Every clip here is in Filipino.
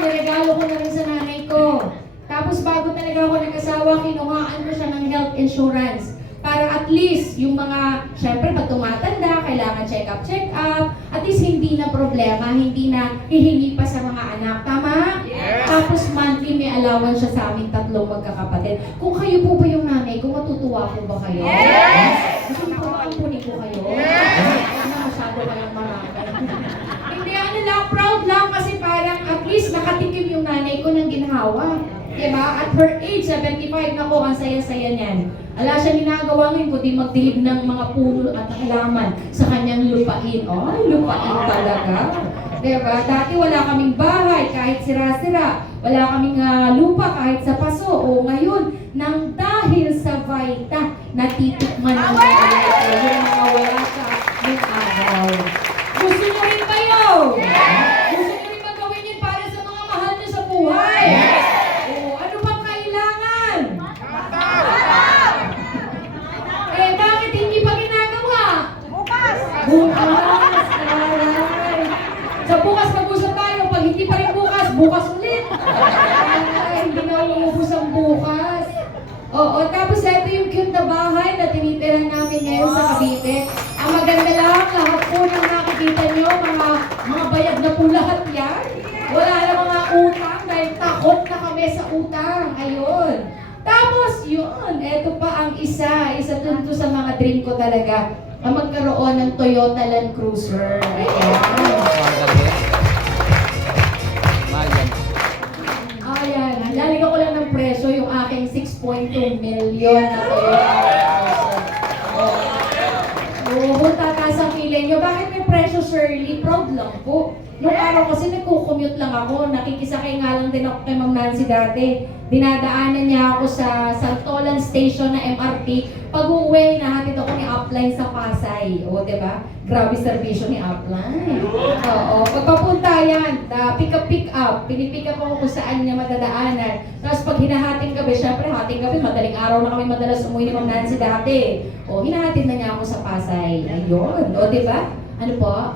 niregalo ko na rin sa nanay ko. Tapos bago talaga ako nag-asawa, kinuhaan ko siya ng health insurance. Para at least yung mga, syempre pag tumatanda, kailangan check-up. At least hindi na problema, hindi na hihingi pa sa mga anak. Tama? Yes. Tapos monthly may allowance siya sa aming tatlong magkakapatid. Kung kayo po ba yung nanay, kung matutuwa po ba kayo? Yes! Gusto niyo po ba ampunin ko kayo? Yes! Ano masyado kayong marami? Hindi, ano lang, proud lang kasi parang at least nakatikim yung nanay ko ng ginhawa. Diba? At her age, 75 na po, ang saya-saya niyan. Ala siya ginagawa ngayon, kundi magdilig ng mga puno at halaman sa kanyang lupain. Ay, lupain talaga. Diba? Dati wala kaming bahay, kahit sira-sira. Wala kaming lupa, kahit sa paso. O ngayon, nang dahil sa Vita, natitikman ng yung mga wala sa ng araw. Gusto niyo rin kayo? Yes! Gusto niyo rin magawin yun para sa mga mahal niyo sa buhay? Yes! Bakit hindi pa ginagawa? Bukas! Bukas! Ay. Sa bukas mag-usap tayo. Pag hindi pa rin bukas, bukas ulit. Ay, hindi na umubos ang bukas. Oo, tapos ito yung cute na bahay na tinitirahan namin ngayon sa Cavite. Ang maganda lang, lahat po ng nakikita nyo, mga bayad na po lahat yan. Wala na mga utang dahil takot na kami sa utang. Ayun. Tapos yun, eto pa ang isa dun to sa mga dream ko talaga, ang magkaroon ng Toyota Land Cruiser. Ayan, lalagyan ko lang ng presyo yung aking 6.2 million na Toyota Cruiser. Tataas ang feeling nyo. Bakit may presyo, Shirley? Proud lang po. Nung araw kasi nagko-commute lang ako, nakikisakay nga lang din ako kay Ma'am Nancy dati. Dinadaanan niya ako sa Santolan Station na MRT. Pag-uwi, nahatid ako ni Upline sa Pasay. O, diba? Grabe servisyo ni Upline. Oo. Pagpapunta yan, pick up. Pinipick up ako kung saan niya madadaanan. Tapos pag hinahating gabi, syempre hating gabi, madaling araw na kami madalas umuwi ni Ma'am Nancy dati. O, hinahatid na niya ako sa Pasay. Ayun. O, diba? Ano po?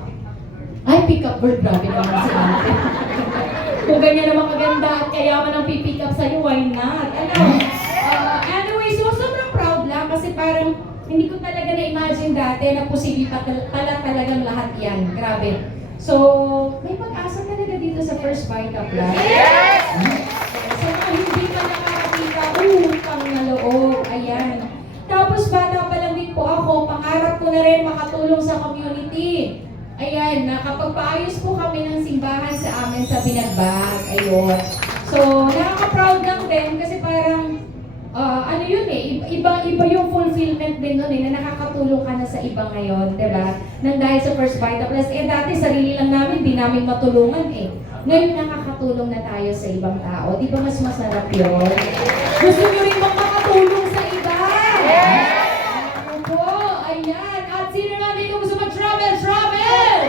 Ay, pick-up bird, grabe naman si ate. Kung ganyan naman kaganda at kayaman ang pipick up sa'yo, why not? Ano? Anyway, so sobrang proud lang kasi parang hindi ko talaga na-imagine dati na posible talagang lahat yan. Grabe. So, may pag-asa talaga dito sa First Vita Plus. Yes! So, hindi pa nakakakita, utang na loob. Ayan. Tapos bata pa lang din po ako, pangarap ko na rin makatulong sa community. Ayan, nakapagpaayos po kami ng simbahan sa amin sa Binagbag. Ayun. So, nakaka-proud lang din kasi parang, ano yun iba yung fulfillment din nun na nakakatulong ka na sa iba ngayon, diba? Nang dahil sa First Vita Plus, dati sarili lang namin, di namin matulungan Ngayon nakakatulong na tayo sa ibang tao. Di ba mas masarap yun? Gusto nyo rin bang makatulong sa iba? Yes! Ako po, ayan. At sino na dito gusto mag-travel? Ayan!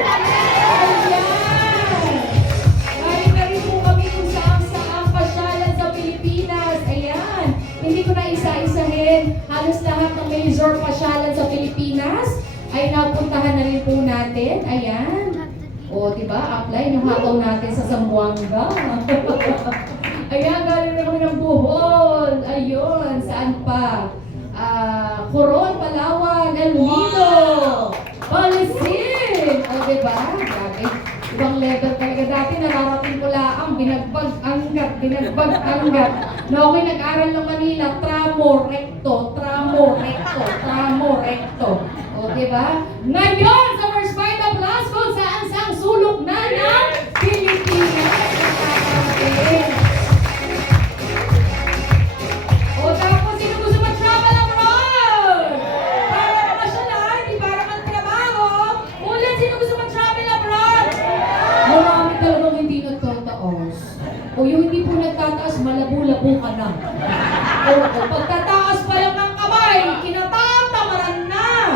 Galing na rin po kami kung saan pasyalan sa Pilipinas. Ayan. Hindi ko na isa-isahin. Halos lahat ng major pasyalan sa Pilipinas ay napuntahan na rin po natin. Ayan. O, diba? Apply yung hataw natin sa Zamboanga. Ayan, galing na kami ng Bohol. Ayun. Saan pa? Coron, Palawan, El Nido. Palisin! O, diba? Grabe. Ibang level talaga. Dati nararating ko lang, binagbag-anggat. Na ako'y nag-aral ng Manila, tramo, recto. O, diba? Ngayon, sa First Vita Plus, kung saan sulok na ng Pilipinas. O, tapos, sino gusto mag-travel abroad? Para masyala, hindi para magtrabaho. Ulan, sino gusto mag-travel abroad? Marami talagang hindi nagtataas. O yung hindi po nagtataas, malabo-labo ka na. O pagtataas pa lang ng kamay, kinatatamaran na.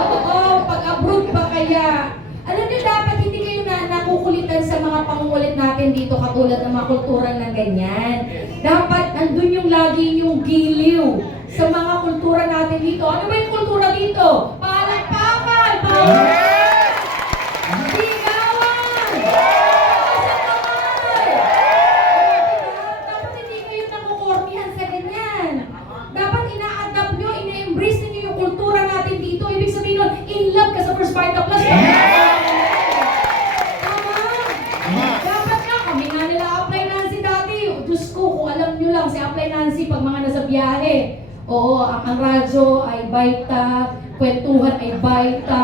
Oo, pag-abroad pa kaya. Alam niyo, dapat hindi kayo nakukulitan sa mga pangungulit natin dito katulad ng mga kultura na ganyan. Dapat nandun yung lagi yung giliw sa mga kultura natin dito. Ano ba yung kultura dito? Palakpakan! Sigawan! Taas ang kamay! baita, kwentuhan ay baita,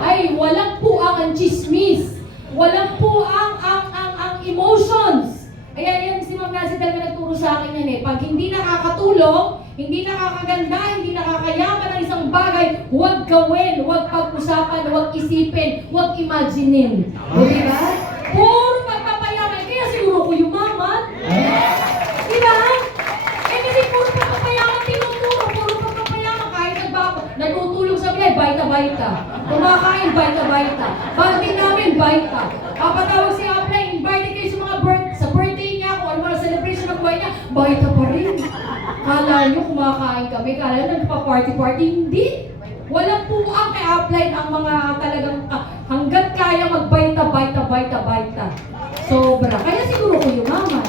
ay walang puang ang chismis, walang puang ang emotions. Ayan, yan si Ma'am Nancy talaga nagturo sa akin yan eh. Pag hindi nakakatulong, hindi nakakaganda, hindi nakakayaman ang isang bagay, huwag gawin, huwag pag-usapan, huwag isipin, huwag imaginin. Diba? Puro pagpapayaman. Kaya siguro ko yumaman. Diba? Eh kasi puro pagpapayaman tinuturo, puro pagpapayaman. Kahit nagtutulong sa bihay, baita-baita. Kumakain, baita-baita. Parting namin, baita. Kapatawag si Apply, invite kayo sa mga sa birthday niya, kung ano mga celebration ng buhay niya, baita pa rin. Kala nyo kumakain kami, kala nyo nagpa-party-party, hindi. Walang puwang kay Upline ang mga talagang hanggat kaya magbaita-baita-baita-baita. Sobra. Kaya siguro ko yumaman.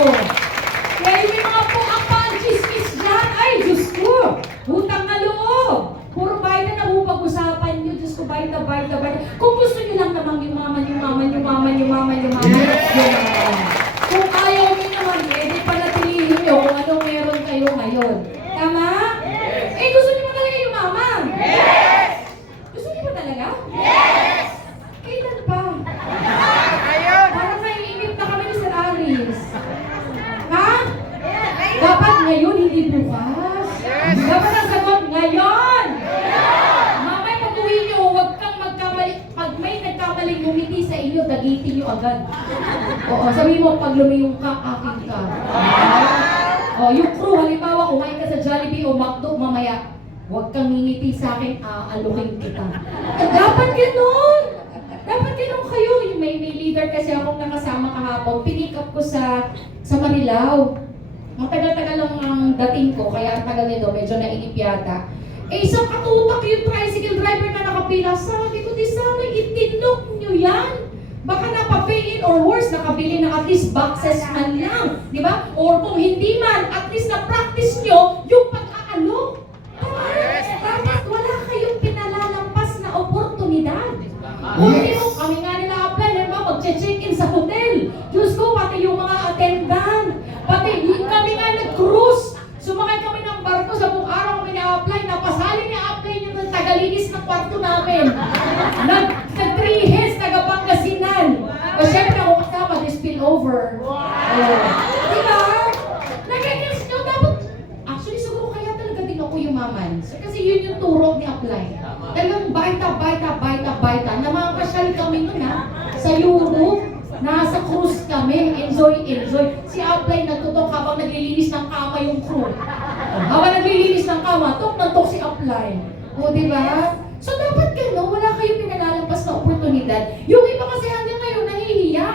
Oh. Kaya yung may mga puwang pa ang chismis dyan, ay Diyos ko, utang na loob. Puro baita na pag-usapan nyo, Diyos ko, baita-baita-baita. Kung gusto nyo lang namang yumaman. Kung ayaw nyo naman, di panatilihin nyo kung anong meron kayo ngayon. Tama? Eh, gusto nyo ba talaga yumaman? Yes! Gusto nyo ba talaga? Yes! Kailan pa? Parang naiinip na kami ni Sir Aris. Ha? Dapat ngayon, hindi bukas. Dapat ang sagot ngayon! Mamay, pag-uwi nyo, huwag kang magkamali. Pag may nagkamaling ngumiti sa inyo, dagitin nyo agad. Oo, sabihin mo, pag lumiyong ka, akin ka. O, yung crew, halimbawa, kumain ka sa Jollibee o McDo, mamaya, huwag kang ngingiti sa akin, aalukin kita. Dapat ganun! Dapat ganun kayo. May leader kasi akong nakasama kahapon, pinick up ko sa Marilao. Matagal-tagal lang ang dating ko, kaya ang tagal nito, medyo nainip yata. Eh, isang katutak yung tricycle driver na nakapila. Sabi ko, di sana itinok nyo yan. Baka napapay-in or worse, nakabili na at least boxes man lang. Di ba? Or kung hindi man, at least na-practice nyo yung pag-aalok. Dapat wala kayong pinalalampas na oportunidad. Kung hindi mo, kami nga nila apply, mag-check-in sa hotel. Diyos ko, pati yung mga attendant. Pati kami nga nag-cruise. Sumakay kami ng barko sa buong araw kami na-apply. Napasali niya-apply niyo ng tagalinis ng kwarto namin. Nag-3 taga-Pangasinan. O syempre ako kasama, they spill over. Diba? Nag-against nyo, dapat, actually siguro kaya talaga din ako yumaman. So, kasi yun yung turok ni Apply. Talagang baita. Namamasyal kami nun sa Europe. Nasa cruise kami, enjoy. Si Apply nagtutok habang naglilinis ng kama yung crew. Habang naglilinis ng kama, tok si Apply. O, diba? So, dapat gano'n, wala kayong pinalalampas na oportunidad. Yung iba kasi hanggang ngayon, nahihiya.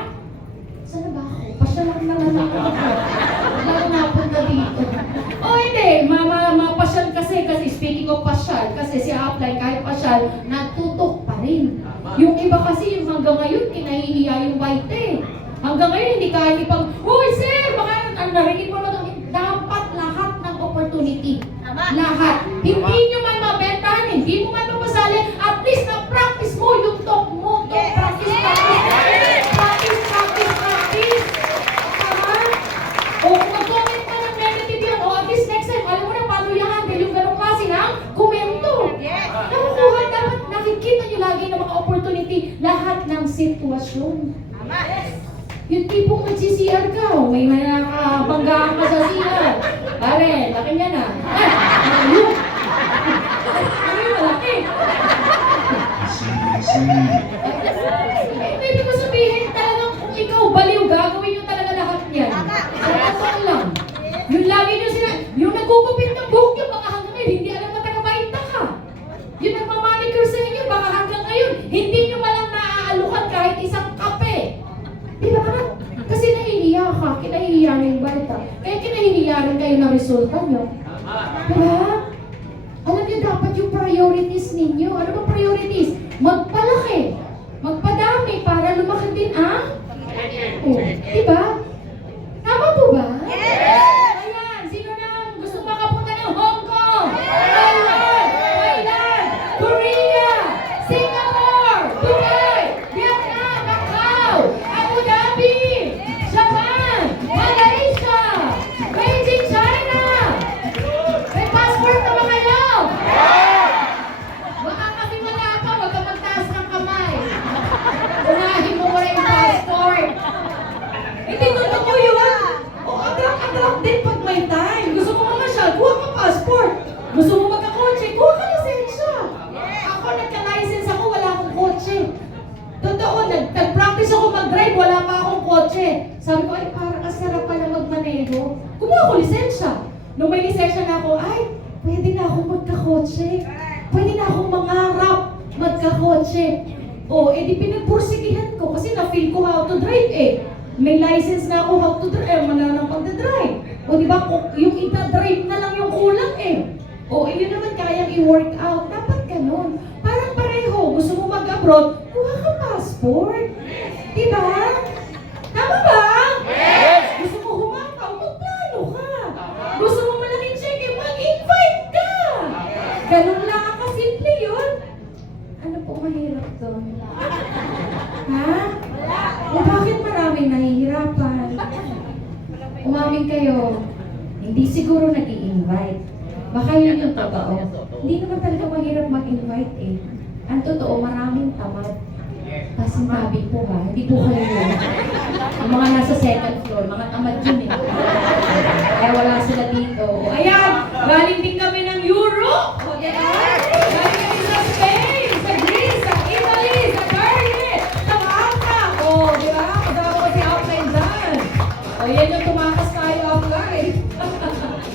Saan ba ako? Pasyal lang naman ako. Wala ko napunta dito. O, hindi. Mapasyal kasi speaking of pasyal, kasi si Apply, kahit pasyal, natutok pa rin. Yung iba kasi, yung hanggang ngayon, kinahihiya yung baite. Hanggang ngayon, hindi kaya ipang, "Hoy, sir! Baka narinig mo na ito." Dapat lahat ng opportunity. Lahat. Hindi nyo man mabentahan, hindi mo man mapasali, at least na-practice mo yung talk mo. Practice. Tama? O kung mag-comment ka ng negative yan, o at least next time, alam mo na paano i-handle yung ganong klase ng komento. Nakukuha, dapat nakikita nyo lagi ng mga opportunity, lahat ng sitwasyon. Yung tipong nag-CCR ka, may nakabanggaan ka sa CR. Pare, laki niya na. Ayun! Ano yung malaki? Ibig ko sabihin talagang kung ikaw baliw, gagawin nyo talaga lahat yan. Sa totoo lang. Yung lagi nyo yung nagkukupit ng buhok nyo, baka hanggang ngayon, hindi alam na taga-baita ka. Yung nagmamanicure sa inyo, baka hanggang ngayon, hindi nyo malang naaalukan kahit isang kape. Di ba? Kasi nahihiya ka, kinahihiya nyo yung baita. Kaya kinahihiya rin kayo ng resulta nyo. Diba? Alam nyo dapat yung priorities ninyo. Ano ba priorities? Magpalaki. Magpadami para lumaki din ang? Oh, diba? Tama po ba? Yes! Ayan, sino nang gusto makapunta ng Hong Kong? Thailand, Korea, Singapore, Dubai, Vietnam, Macau, Abu Dhabi, Japan, Malaysia, Beijing, China. May passport na ba kayo? kotse. Sabi ko, ay parang asarap pala magmaneho. Kumuha ko lisensya. Nung may lisensya na ako, ay, pwede na akong magkakotse. Pwede na akong mangarap magkakotse. O, edi pinagpursigihan ko kasi na-feel ko how to drive eh. May license na ako how to drive, mananang pagdadrive. O di ba, yung ita-drive na lang yung kulang eh. O, yun naman kayang i-work out. Dapat ganun. Parang pareho. Gusto mo mag-abroad, kuha ka passport. Diba? Tama ba? Yes! Gusto mo humakaw, magplano ka. Gusto mo malaking check, mag-invite ka. Ganun lang kasimple yun. Ano po mahirap doon? Ha? O bakit maraming nahihirapan? Umamin kayo, hindi siguro nag-i-invite. Baka yun yung totoo. Hindi naman talaga mahirap mag-invite eh. Ang totoo, maraming tamad. Pasintabi po ha, hindi po kayo yun. Yung mga nasa second floor, mga tamad yun eh. Kaya wala sila dito. O, ayan, galing din kami ng Europe. O, diba? Galing kami sa Spain, sa Greece, sa Italy, sa Turkey, sa Malta. O, diba? Kasama ko si Outline dyan. O, yan yung tumakas tayo offline.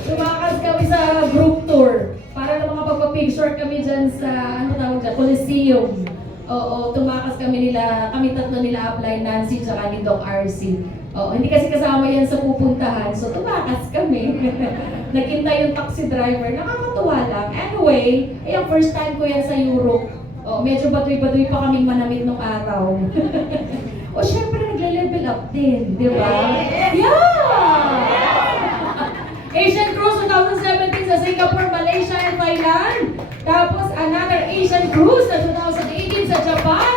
Tumakas kami sa group tour. Para na makapagpa-picture kami dyan sa, ano tawag dyan, Coliseum. Oo, tumakas kami tatlo nila upline, Nancy, tsaka ni Doc RC. Oo, hindi kasi kasama yan sa pupuntahan, so tumakas kami. Nagkintay yung taxi driver, nakakatuwa lang. Anyway, ayun, first time ko yan sa Europe. Oo, medyo baduy-baduy pa kaming manamit nung araw. O, syempre, nagle-level up din, di ba? Yeah! Asian Cruise 2017 sa Singapore, Malaysia, and Thailand. Tapos, another Asian Cruise na 2018 sa Japan.